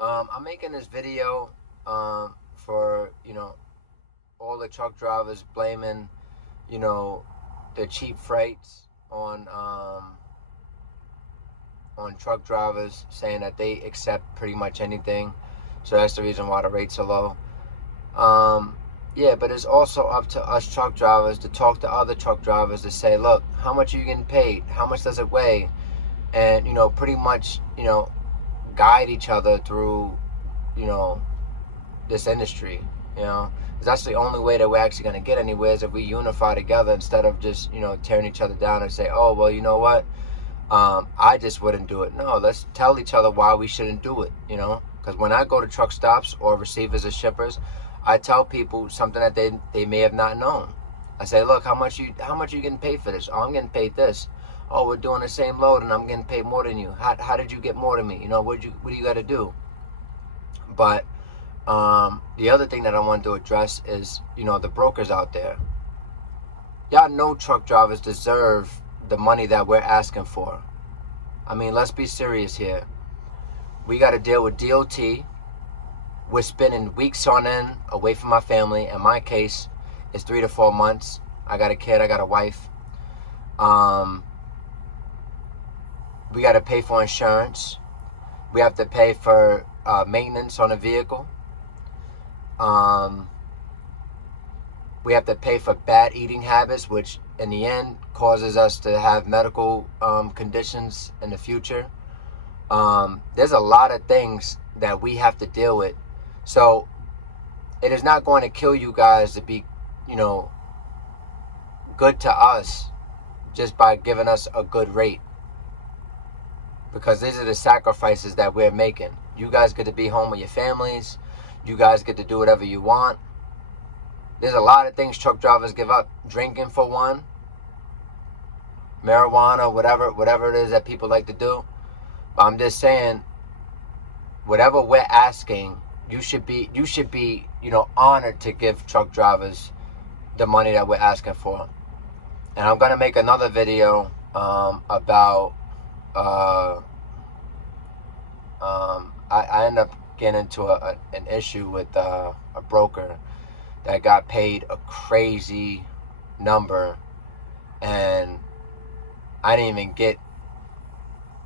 I'm making this video for all the truck drivers blaming you know the cheap freights on truck drivers, saying that they accept pretty much anything. So that's the reason why the rates are low. Yeah, but it's also up to us truck drivers to talk to other truck drivers to say, look, how much are you getting paid? How much does it weigh? And pretty much guide each other through you know this industry. You know, 'cause that's the only way that we're actually going to get anywhere is if we unify together instead of just tearing each other down and say, oh well, you know what, I just wouldn't do it. No, let's tell each other why we shouldn't do it. Because when I go to truck stops or receivers or shippers, I tell people something that they may have not known. I say, look, how much you getting paid for this? Oh, I'm getting paid this. Oh, we're doing the same load and I'm getting paid more than you. How did you get more than me? What do you got to do? But the other thing that I want to address is the brokers out there. Y'all know truck drivers deserve the money that we're asking for. I mean, let's be serious here. We got to deal with DOT. We're spending weeks on end away from my family. In my case, it's 3 to 4 months. I got a kid. I got a wife. We got to pay for insurance. We have to pay for maintenance on a vehicle. We have to pay for bad eating habits, which in the end causes us to have medical conditions in the future. There's a lot of things that we have to deal with. So it is not going to kill you guys to be, good to us just by giving us a good rate. Because these are the sacrifices that we're making. You guys get to be home with your families. You guys get to do whatever you want. There's a lot of things truck drivers give up. Drinking for one. Marijuana, whatever it is that people like to do. But I'm just saying, whatever we're asking, you should be, honored to give truck drivers the money that we're asking for. And I'm gonna make another video about. I end up getting into an issue with a broker that got paid a crazy number, and I didn't even get.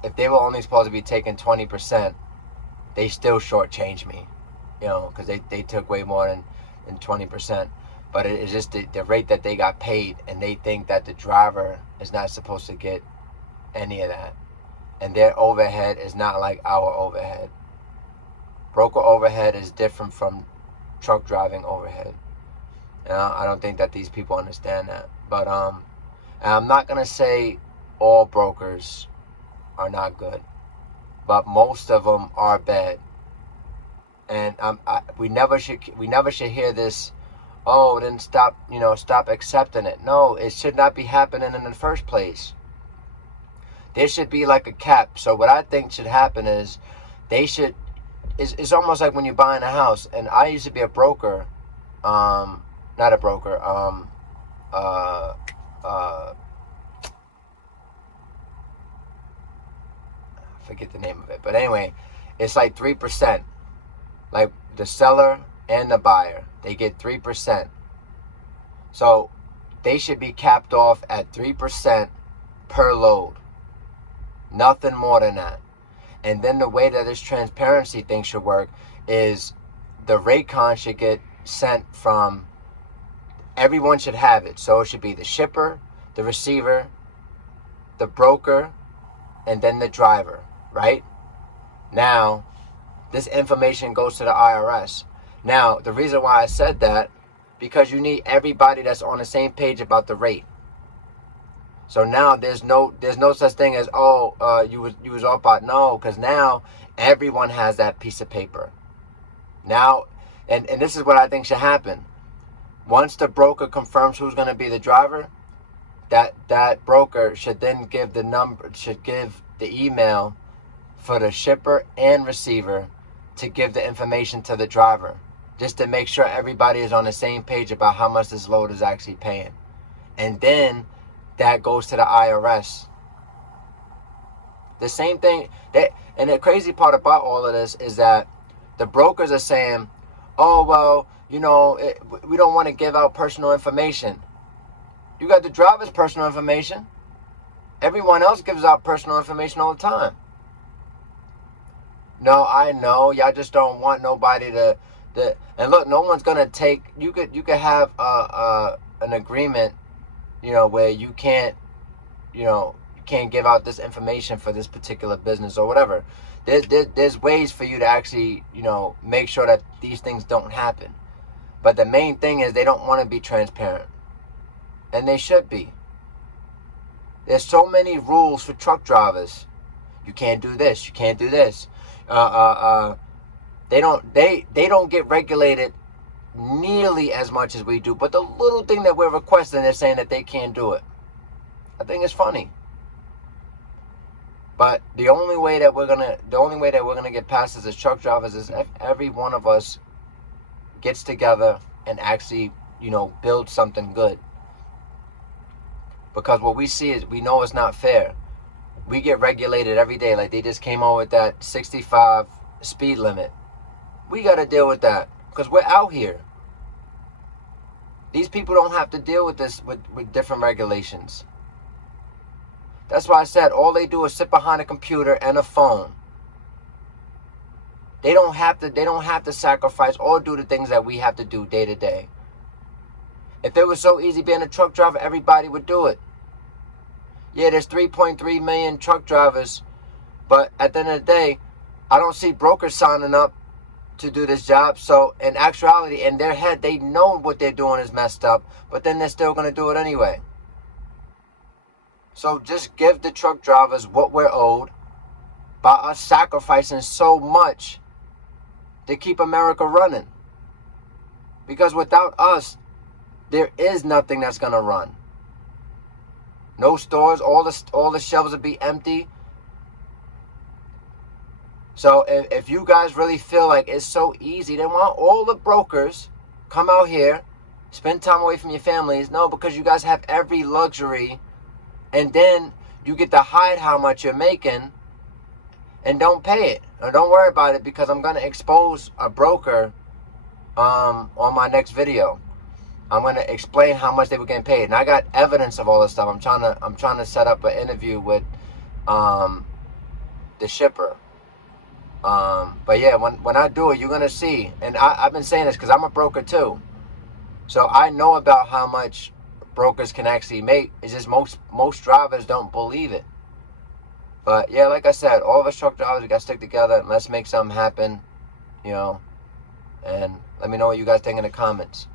If they were only supposed to be taking 20%, they still shortchanged me, because they took way more than 20%. But it's just the rate that they got paid, and they think that the driver is not supposed to get any of that. And their overhead is not like our overhead. Broker overhead is different from truck driving overhead. I don't think that these people understand that. But and I'm not gonna say all brokers are not good, but most of them are bad. And we never should hear this. Oh, then stop accepting it. No, it should not be happening in the first place. There should be like a cap. So what I think should happen is they should. It's almost like when you're buying a house. And I used to be a broker. Not a broker. I forget the name of it. But anyway, it's like 3%. Like the seller and the buyer, they get 3%. So they should be capped off at 3% per load. Nothing more than that. And then the way that this transparency thing should work is the rate con should get sent from, everyone should have it. So it should be the shipper, the receiver, the broker, and then the driver, right? Now, this information goes to the IRS. Now, the reason why I said that, because you need everybody that's on the same page about the rate. So now there's no such thing as, you was off by. No, because now everyone has that piece of paper. Now, and this is what I think should happen. Once the broker confirms who's going to be the driver, that broker should then give the email for the shipper and receiver to give the information to the driver, just to make sure everybody is on the same page about how much this load is actually paying. And then that goes to the IRS. The same thing. And the crazy part about all of this is that The brokers are saying, oh, well, we don't want to give out personal information. You got the driver's personal information. Everyone else gives out personal information all the time. No, I know. Y'all just don't want nobody to and look, no one's gonna take. You could have an agreement, where you can't give out this information for this particular business or whatever. There's ways for you to actually, make sure that these things don't happen. But the main thing is they don't want to be transparent, and they should be. There's so many rules for truck drivers. You can't do this. You can't do this. They don't get regulated nearly as much as we do. But the little thing that we're requesting, they're saying that they can't do it. I think it's funny. But the only way that we're gonna get past this as truck drivers is if every one of us gets together and actually, build something good. Because what we see is, we know it's not fair. We get regulated every day. Like, they just came out with that 65 speed limit. We got to deal with that because we're out here. These people don't have to deal with this with different regulations. That's why I said all they do is sit behind a computer and a phone. They don't have to sacrifice or do the things that we have to do day to day. If it was so easy being a truck driver, everybody would do it. Yeah, there's 3.3 million truck drivers, but at the end of the day, I don't see brokers signing up to do this job. So in actuality, in their head, they know what they're doing is messed up, but then they're still going to do it anyway. So just give the truck drivers what we're owed by us sacrificing so much to keep America running. Because without us, there is nothing that's going to run. No stores, all the shelves will be empty. So if you guys really feel like it's so easy, then why don't all the brokers come out here, spend time away from your families? No, because you guys have every luxury, and then you get to hide how much you're making and don't pay it. Or don't worry about it, because I'm going to expose a broker on my next video. I'm going to explain how much they were getting paid. And I got evidence of all this stuff. I'm trying to set up an interview with the shipper. But yeah, when I do it, you're going to see. And I've been saying this because I'm a broker too. So I know about how much brokers can actually make. It's just most drivers don't believe it. But yeah, like I said, all of us truck drivers, we got to stick together and let's make something happen, And let me know what you guys think in the comments.